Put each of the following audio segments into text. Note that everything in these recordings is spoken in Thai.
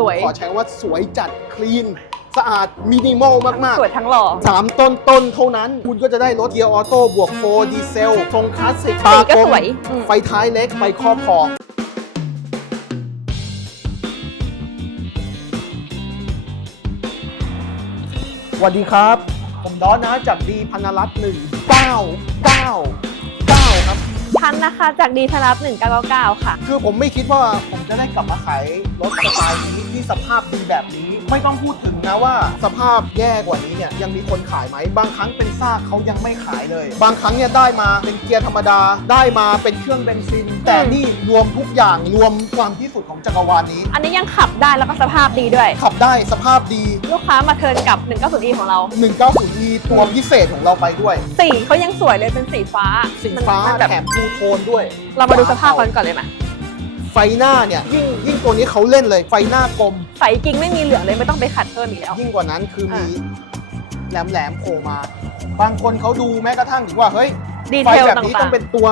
สวย ขอใช้ว่าสวยจัดคลีน สะอาดมินิมอลมากสวยทั้งหล่อๆสามต้นต้นๆเท่านั้น คุณก็จะได้รถเกียร์ออโต้บวก4ดีเซล ทรงคลาสสิกสีก็ปากลมสวยอืม ไฟท้ายเล็กไฟครอบคอ สวัสดีครับ ผมดอนนะจากดีพันรัตน์หนึ่งเก้าเก้าเก้าครับ พันนะคะ จากดีทรับ1999 ค่ะ คือผมไม่คิดว่าผมจะได้กลับมาขายรถสไตล์นี้ที่สภาพดีแบบนี้ ไม่ต้องพูดถึงนะว่า สภาพแย่กว่านี้เนี่ยยังมีคนขายไหมบางครั้งเป็นซากเขายังไม่ขายเลย บางครั้งเนี่ยได้มาเป็นเกียร์ธรรมดา ได้มาเป็นเครื่องเบนซิน แต่นี่รวมทุกอย่างรวมความที่สุดของจักรวาลนี้ อันนี้ยังขับได้แล้วก็สภาพดีด้วย ขับได้สภาพดี ลูกค้ามาเทิร์นกับ 190e ของเรา 190e ตัวพิเศษของเราไปด้วย สีเขายังสวยเลยเป็นสีฟ้าสีฟ้ามันแบบแถมทูโทนด้วย เรามาดูสภาพกันก่อนเลยไหม ไฟหน้าเนี่ยยิ่งยิ่งตัวนี้เขาเล่นเลยไฟหน้ากลม ใสจริงไม่มีเหลืองเลยไม่ต้องไปขัดเพิ่มอีกแล้ว ยิ่งกว่านั้นคือมีอ่แหลมๆโผล่มา บางคนเขาดูแม้กระทั่งถึงว่าเฮ้ย ดีไฟเทลแบบต่นี้าต้องงเป็นตัว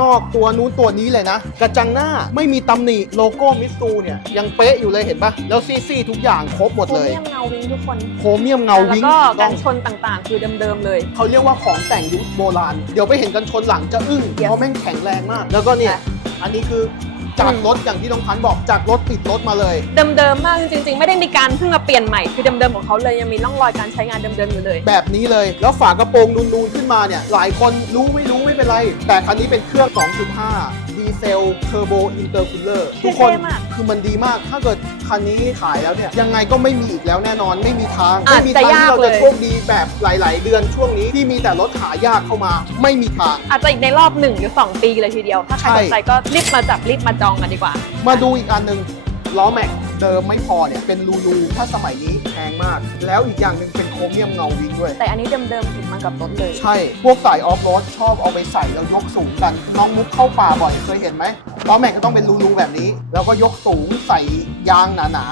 นอกตัวนู้นตัวนี้เลยนะ กระจังหน้าไม่มีตำหนิโลโก้มิสซูเนี่ย ยังเป๊ะอยู่เลยเห็นปะแล้วซีซีทุกอย่างครบหมดโครเลยเมียมเงาวิงทุกคนโครเมียมเงาแล้ววิ้งก็ต้กัอนงชนต่างๆ คือเดิมๆเลย เขาเรียกว่าของแต่งยุคโบราณ เดี๋ยวไปเห็นกันชนหลังจะอึ้ง Yes เพราะแม่งแข็งแรงมาก แล้วก็เนี่ย อันนี้คือ จากอืมรถอย่างที่น้องพันธุ์บอกจากรถติดรถมาเลย เดิมๆมากจริงๆ ไม่ได้มีการเพิ่งมาเปลี่ยนใหม่คือเดิมๆของเขาเลยยังมีร่องรอยการใช้งานเดิมๆอยู่เลย แบบนี้เลย แล้วฝากระโปรงนูนๆขึ้นมาเนี่ยหลายคนรู้ไม่รู้ไม่เป็นไร แต่คันนี้เป็นเครื่อง 2.5ดี เซลเทอร์โบอินเตอร์คูลเลอร์ทุกคนเท่มาก คือมันดีมากถ้าเกิดคันนี้ขายแล้วเนี่ยยังไงก็ไม่มีอีกแล้วแน่นอนไม่มีทางอาจไม่มีจะทางยากที่เราเลจะย โชคดีแบบหลาย ๆ เดือนช่วงนี้ที่มีแต่รถหายากเข้ามาไม่มีทาง อาจจะอีกในรอบ 1 หรือ 2 ปีเลยทีเดียว ถ้าใครใช่ สนใจก็รีบมาจับรีบมาจองกันดีกว่า มาดูอีกอันหนึ่งล้อแม็ก เดิมไม่พอเนี่ยเป็นรูรูถ้าสมัยนี้แพงมาก แล้วอีกอย่างหนึ่งเป็นโครเมียมเงาวิงด้วย แต่อันนี้เดิมๆติดมากับรถเลย ใช่ พวกสายออฟโรดชอบเอาไปใส่แล้วยกสูงกัน น้องมุกเข้าป่าบ่อยเคยเห็นไหมล้อแม็กก็ต้องเป็นรูๆแบบนี้ แล้วก็ยกสูงใส่ยางหนา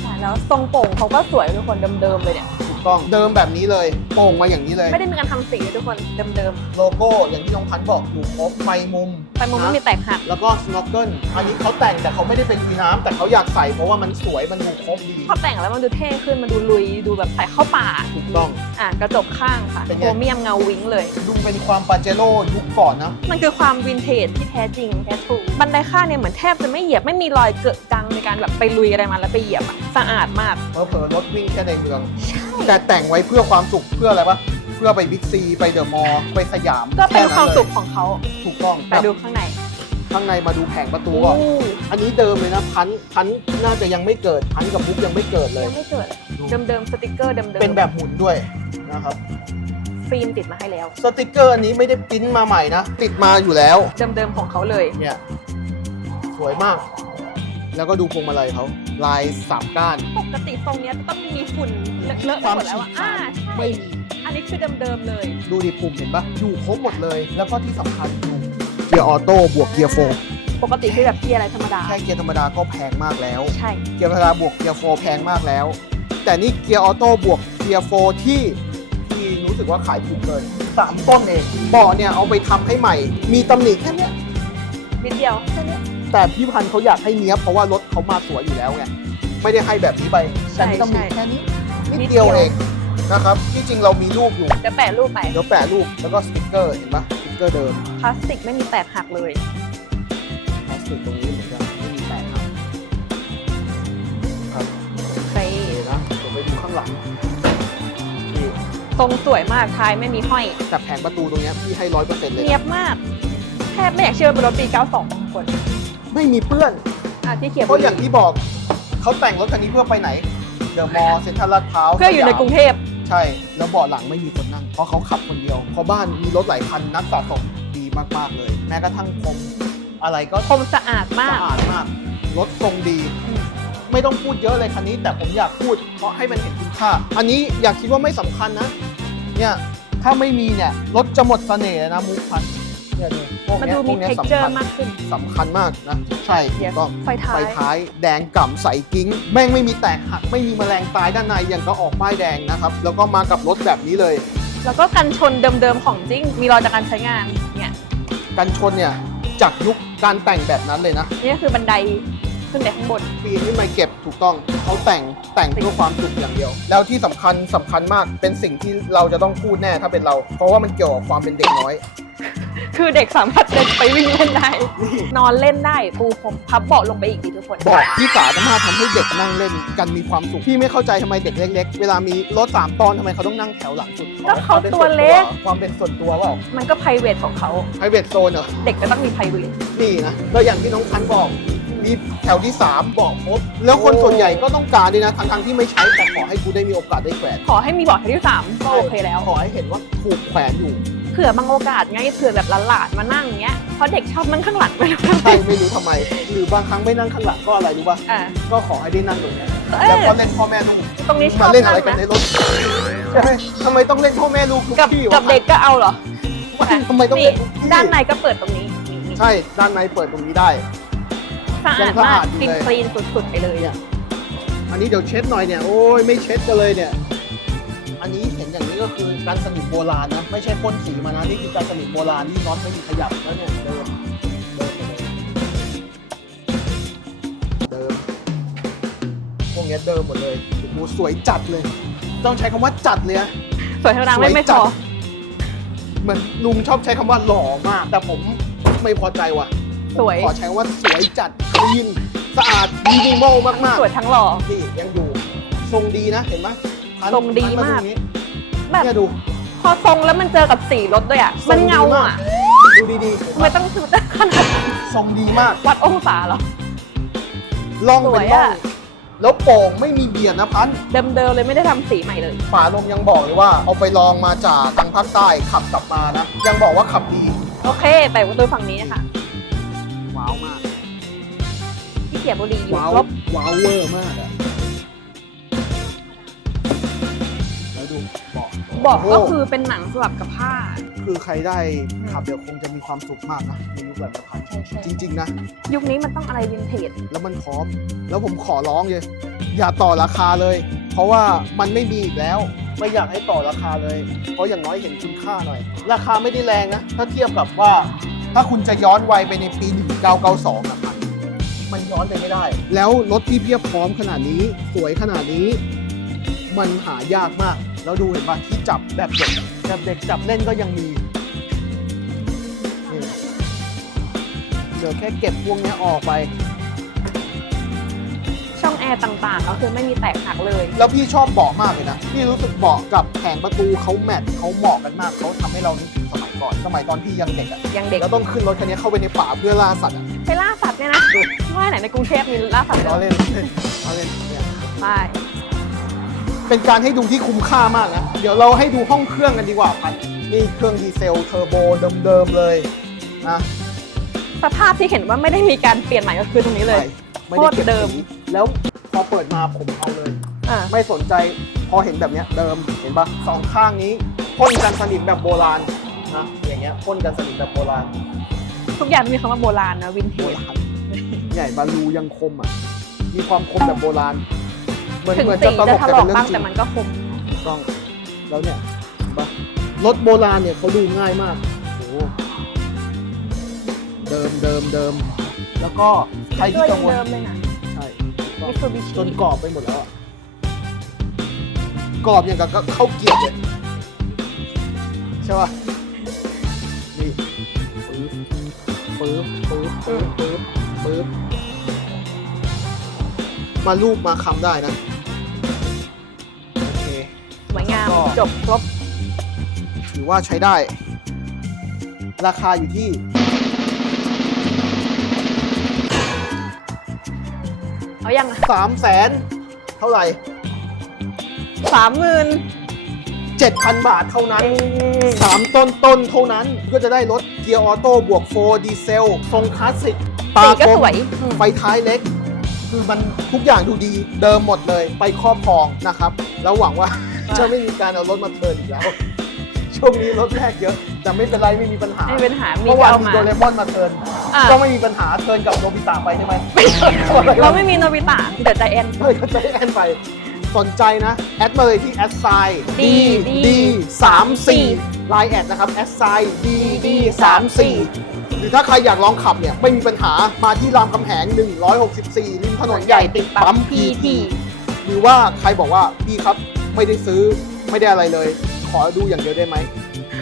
ใช่แล้วทรงโป่งเขาก็สวยทุกคนเดิมๆเลยเนี่ยๆถู กต้องเดิมแบบนี้เลยโป่งมาอย่างนี้เลย ไม่ได้มีการทำสีเลยทุกคนเดิมโลโก้อย่างที่น้องพันธุ์บอกอยู่ครบไฟมุม ๆไปมุมไม่มีนะแตกหัก แล้วก็สโนว์เกิลอันนี้เขาแต่งแต่เขาไม่ได้เป็นลุยน้ำแต่เขาอยากใส่เพราะว่ามันสวยมันดูครบดี พอแต่งแล้วมันดูเท่ขึ้น มันดูลุย ดูแบบใส่เข้าป่าถูกต้องอ่ากระจกข้างค่ะเป็นไง โครเมียมเงาวิ้งเลย ดูเป็นความปาเจโร่ยุคก่อนนะ มันคือความวินเทจที่แท้จริงแท้ทรูบันไดข้างเนี่ยเหมือนแทบจะไม่เหยียบ ไม่มีรอยเกิดจังในการแบบไปลุยอะไรมาแล้วไปเหยียบอะสะอาดมาก เผลอๆรถวิ่งแค่ในเมือง แต่แต่งไว้เพื่อความสุขเพื่ออะไรปะเพื่อไปบิ๊กซีไปเดอะมอลล์ไปสยามก็เป็นแความสุขของเขาถูกต้องไปดูข้างใน ข้างในมาดูแผงประตูก่อนอู้อันนี้เดิมเลยนะพันพันน่าจะยังไม่เกิดพันกับบุ๊กยังไม่เกิดเลย ยังไม่เกิด เดิมๆสติกเกอร์เดิมๆเป็นแบบหมุนด้วยนะครับฟิล์มติดมาให้แล้ว สติกเกอร์อันนี้ไม่ได้ปริ้นมาใหม่นะติดมาอยู่แล้ว เดิมๆของเขาเลย เนี่ยสวยมาก แล้วก็ดูพวงมาลัยเขา ลายสามก้าน ปกติตรงเนี้ยจะต้องมีฝุ่นเลอะๆไปหมดแล้วอะอ่าใช่ไม่มี อันนี้คือเดิมๆเลย ดูดิปุ่มเห็นปะอยู่ครบหมดเลย แล้วก็ที่สำคัญดูเกียร์ออโต้บวกเกียร์โฟร์ปกติคือแบบเกียร์อะไรธรรมดา แค่เกียร์ธรรมดาก็แพงมากแล้ว ใช่ เกียร์ธรรมดาบวกเกียร์โฟร์แพงมากแล้ว แต่นี่เกียร์ออโต้บวกเกียร์โฟร์ที่ที่รู้สึกว่าขายถูกเลยสามต้นเองเบาะเนี่ยเอาไปทำให้ใหม่ มีตำหนิแค่เนี้ยนิดเดียวแค่เนี้ย แต่พี่พันธุ์เขาอยากให้เนี้ยบเพราะว่ารถเขามาสวยอยู่แล้วไงไม่ได้ให้แบบนี้ไปแต่นี่ตำหนิแค่นี้นิดเดียวเองนะครับที่จริงเรามีรูปอยู่เดี๋ยวแปะรูปไปเดี๋ยวแปะรูปแล้วก็สติ๊กเกอร์เห็นปะสติ๊กเกอร์เดิมพลาสติกไม่มีแตกหักเลยพลาสติกตรงนี้เหมือนกันไม่มีแตกครับครับโอเคเดี๋ยวนะผมไปดูข้างหลังนี่ทรงสวยมากท้ายไม่มีห้อยแต่แผงประตูตรงเนี้ยพี่ให้ร้อยเปอร์เซ็นต์เลยเนียนะบมากแทบไม่อยากเชื่อว่าเป็นรถปี 92ของคน ไม่มีเปื้อน อะที่เขียนเพราะอย่างที่บอกเขาแต่งรถคันนี้เพื่อไปไหนเดอะมอลล์เซ็นทรัลลาดพร้าวเพื่ออยู่ในสามกรุงเทพใช่ แล้วเบาะหลังไม่มีคนนั่ง เพราะเขาขับคนเดียว เพราะบ้านมีรถหลายคันนักสะสมดีมากๆเลย แม้กระทั่งคมอะไรก็คมสะอาดมากสะอาดมากรถทรงดีอืมไม่ต้องพูดเยอะเลยคันนี้ แต่ผมอยากพูดเพราะให้มันเห็นคุณค่า อันนี้อยากคิดว่าไม่สำคัญนะ เนี่ย ถ้าไม่มีเนี่ยรถจะหมดเสน่ห์นะมุกพัน เนี่ยเนี่ยพวกมันเนี้ยดูพมีวกเนี้ยเท็กสำเจอคัญร์มากขึ้น สำคัญมากนะ ใช่ถู Yes กต้องไฟท้าไฟยท้ายแดงก่ำใสกิ้ง แม่งไม่มีแตกหัก ไม่มีแมลงตายด้านในอย่างก็ออกป้ายแดงนะครับ แล้วก็มากับรถแบบนี้เลย แล้วก็กันชนเดิมๆของจริง มีรอยจากการใช้งานเนี่ยกันชนเนี่ยจากยุคการแต่งแบบนั้นเลยนะ นี่คือบันได ขึ้นไปข้างบน ปีนขึ้นมาเก็บถูกต้องเขาแต่งแต่งเพื่อความสุขอย่างเดียว แล้วที่สำคัญสำคัญมากเป็นสิ่งที่เราจะต้องพูดแน่ถ้าเป็นเรา เพราะว่ามันเกี่ยวกับความเป็นเด็กน้อย คือเด็กสามารถเดินไปวิ่งเล่นได้ นอนเล่นได้ปูพรมพับเบาะลงไปอีกดีทุกคน บอกที่สามารถทำให้เด็กนั่งเล่นกันมีความสุขพี่ไม่เข้าใจทำไมเด็กเล็กๆ เวลามีรถสามตอนทำไมเขาต้องนั่งแถวหลังสุดก็เขาตัวเล็ก ความเป็นส่วนตัวเปล่ามันก็ p r i v a t ของเขา ไพรเวทโซนเหรอเด็กก็ต้องมี p r i v a t นี่นะก็อย่างที่น้องพันบอก มีแถวที่3บอกครบแล้วคนส่วนใหญ่ก็ต้องการด้วยนะทั้งๆที่ไม่ใช้แต่ขอให้กูได้มีโอกาสได้แขวนขอให้มีเบาะแถวที่สามก็โอเคแล้ว ขอให้เห็นว่าถูกแขวนอยู่เผื่อบางโอกาสไงเผื่อแบบหลานๆมานั่งเงี้ยเพราะเด็กชอบนั่งข้างหลังไปแล้วใช่ไม่รู้ทำไม หรือบางครั้งไม่นั่งข้างหลังก็อะไรรู้ป่ะอ่าก็ขอให้ได้นั่งตรงเนี้ยเอ้ยแล้วก็เล่นพ่อแม่ลูกตรงนี้ชมาอบเล่นอะนั่ไรงกันในนะรถใช่ไหมทำไมต้องเล่นพ่อแม่ลูกทุกกับที่วะกับเด็กก็เอาเหรอไม่ทำไมต้องนี่เล่นทุกที่ด้านในก็เปิดตรงนี้นี่ใช่ด้านในเปิดตรงนี้ได้ สะอาดยังสะมาอากดอยู่คลีนเลยคลีนสุดๆไปเลยเนี่ยอันนี้เดี๋ยวเช็ดหน่อยเนี่ยโอ้ยไม่เช็ดกันเลยเนี่ย อันนี้เห็นอย่างนี้ก็คือการสนิมโบราณนะไม่ใช่พ่นสีมานะนี่คือการสนิมโบราณที่น็อตไม่มีขยับแล้วเนี่ยเดิมเดิมไปเลยเดิมพวกเนี้ยเดิมหมดเลยโอ้โหสวยจัดเลย ต้องใช้คำว่าจัดเลยนะ สวยเท่านั้นสวยไม่ไม่จัพดอเหมือนลุงชอบใช้คำว่าหล่อมาก แต่ผมไม่พอใจว่ะสวยขอใช้คำว่าสวยจัด คลีนสะอาดมินิมอลมากสวยทั้งหล่อ ๆนี่ยังอยู่ทรงดีนะเห็นไหมพันทรงดีพันมาก ตรงนี้แบบเนี่ยดู พอทรงแล้วมันเจอกับสีรถด้วยอะ มันเงาอะดูดีๆเห็นทำไมปะต้องซื้อขนาดทรงดีมาก วัดองศาเหรอล่องสเป็วนยล่ออะ งแล้วโป่งไม่มีเบียดนะพัน เดิมๆเลยไม่ได้ทำสีใหม่เลย ฝาลมยังบอกเลยว่าเอาไปลองมาจากทางภาคใต้ขับกลับมานะ ยังบอกว่าขับดี โอเค แต่ประตูฝั่งนี้ค่ะ ว้าวมาก ที่เขียบุรีอยู่ว้าวครบว้าวเวอร์มากอะแล้วดูเบอกบอกก็คือเป็นหนังสลับกับผ้า คือใครได้ขับเดี๋ยวคงจะมีความสุขมากนะในยุคแบบนี้ใช่ใช่จริง ๆ นะ ยุคนี้มันต้องอะไรวินเทจแล้วมันพร้อม แล้วผมขอร้องเลยอย่าต่อราคาเลย เพราะว่ามันไม่มีอีกแล้ว ไม่อยากให้ต่อราคาเลย เพราะอย่างน้อยเห็นคุณค่าหน่อย ราคาไม่ได้แรงนะ ถ้าเทียบกับว่า ถ้าคุณจะย้อนวัยไปในปี 1992นะครับ มันย้อนไปไม่ได้ แล้วรถที่เพียบพร้อมขนาดนี้ สวยขนาดนี้ มันหายากมาก แล้วดูเห็นปะที่จับแบบเด็กแบบเด็กจับเล่นก็ยังมีนี่เหลือแค่เก็บพวกเนี้ยออกไป ช่องแอร์ต่างๆ ก็คือไม่มีแตกหักเลย แล้วพี่ชอบเบาะมากเลยนะ พี่รู้สึกเบาะกับแผงประตูเขาแมทเขาเหมาะกันมาก เขาทำให้เรานึกถึง สมัยก่อน สมัยตอนพี่ยังเด็กอะยังเด็ก แล้วต้องขึ้นรถคันนี้เข้าไปในป่าเพื่อล่าสัตว์อะไปล่าสัตว์เนี่ยนะว่าไหนในกรุงเทพมีล่าสัตว์ล้อด้วยเล่นล้อเล่นเนี่ยใช่เป็นการให้ดูที่คุ้มค่ามากนะ เดี๋ยวเราให้ดูห้องเครื่องกันดีกว่าพันนี่เครื่องดีเซลเทอร์โบเดิมๆเลยนะสภาพที่เห็นว่าไม่ได้มีการเปลี่ยนใหม่ก็คือตรงนี้เลยไม่ได้เก็บโคตรเดิมสีแล้วพอเปิดมาผมเอาเลยอ่าไม่สนใจพอเห็นแบบเนี้ยเดิมเห็นปะสองข้างนี้พ่นกันสนิมแบบโบราณ นะอย่างเงี้ยพ่นกันสนิมแบบโบราณทุกอย่างมีคำว่าโบราณนะวินเทโบจ ราณใหญ่บาลูยังคมอะมีความคมแบบโบราณเหมือนถึงเหมือนสีจะตลจะกถแต่ลอเป็กนเรื่องจริบ้างแต่งมันก็คม ถูกต้อง แล้วเนี่ยเห็นปะรถโบราณเนี่ยเขาดูง่ายมากโอ้โหเดิมเดิมเดิมแล้วก็ใครที่ด้วยกังวล เดิมเลยนะ ใช่ถูกต้องมิตซูบิชิจนกรอบไปหมดแล้วอะกรอบอย่างกับเข้าวเกรียบเลยใช่ปะ บปึ๊บปึ๊บปึ๊บปึ๊บปึ๊บมาลูบมาคำได้นะ โอเค สวยงาม ก็ จบครบ ถือว่าใช้ได้ ราคาอยู่ที่ เอายัง3 0 0แสนเท่าไหร่ สามหมื่น 7,000 บาทเท่านั้นเอ๊ะสามต้นต้นๆเท่านั้นก็จะได้รถเกียร์ออโต้บวก4ดีเซล ทรงคลาสสิกสีก็คมสวยอืมไฟท้ายเล็ก คือมันทุกอย่างดูดีเดิมหมดเลยไปครอบครองนะครับ แล้วหวังว่าจะไม่มีการเอารถมาเทิร์นอีกแล้ว ช่วงนี้รถแรกเยอะ แต่ไม่เป็นไรไม่มีปัญหาไม่เป็นปัญหามีเมื่อก็วานเอามีมาโดเรมอนมาเทิร์นอะ ก็ไม่มีปัญหาเทิร์นกับโนบิตะไปใช่ไหม เราไม่มีโนบิตะเดี๋ยวใจแอนเฮ้ยก็จะให้แอนไป สนใจนะ แอดมาเลยที่แอดไซน์ D D 3 4ไลน์แอดนะครับแอดไซน์ D D 3 4รือถ้าใครอยากลองขับเนี่ย ไม่มีปัญหามาที่รามคำแหง 164 ริมถนนใหญ่ติดปั๊ม PT หรือว่าใครบอกว่าพี่ครับไม่ได้ซื้อไม่ได้อะไรเลย ขอดูอย่างเดียวได้ไหม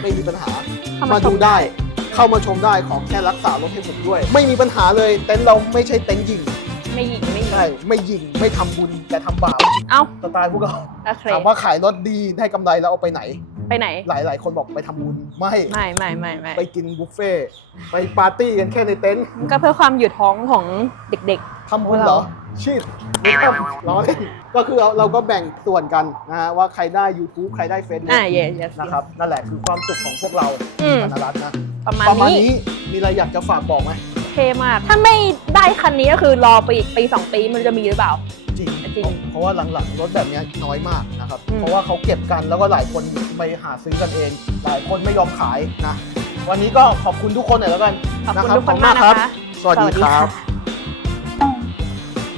ไม่มีปัญหาเข้ามามาชดูมได้เข้ามาชมได้ขอแค่รักษารถให้ผมด้วย ไม่มีปัญหาเลยเต็นท์เราไม่ใช่เต็นท์ยิง ไม่หยิง ไม่หยิงใช่ไม่ยิงไม่ทำบุญแต่ทำบาป เอ้า สไตล์พวกเราโอเค ถามว่าขายรถดีได้กำไรแล้วเอาไปไหน ไปไหนหลายๆคนบอกไปทำบุญไม่ไม่ไม่ไม่ไม่ไปกินบุฟเฟ่ต์ไปปาร์ตี้กันแค่ในเต็นท์ก็เพื่อความอยู่ท้องของเด็ก ทำบุญเหรอชีพไม่ทำล้อเล่นก็คือเราเราก็แบ่งส่วนกันนะฮะว่าใครได้ YouTube ใครได้ๆ Facebook อ่าเย่เยสนะครับนั่นแหละคือความสุขของพวกเราอืมธนรัตน์นะประมาณประมาณนี้นี้มีอะไรอยากจะฝากบอกไหม เท่มาก ถ้าไม่ได้คันนี้ก็คือรอไปอีกปีสองปีมันจะมีหรือเปล่าจ ริงจริง เพราะว่าหลังๆรถแบบเนี้ยน้อยมากนะครับ อืม เพราะว่าเขาเก็บกันแล้วก็หลายคนไปหาซื้อกันเอง หลายคนไม่ยอมขายนะ วันนี้ก็ขอบคุณทุกคนหน่อยแล้วกันขอบคุณนะรับทุกคนมากขอบนะคะ สวัสดีครับะ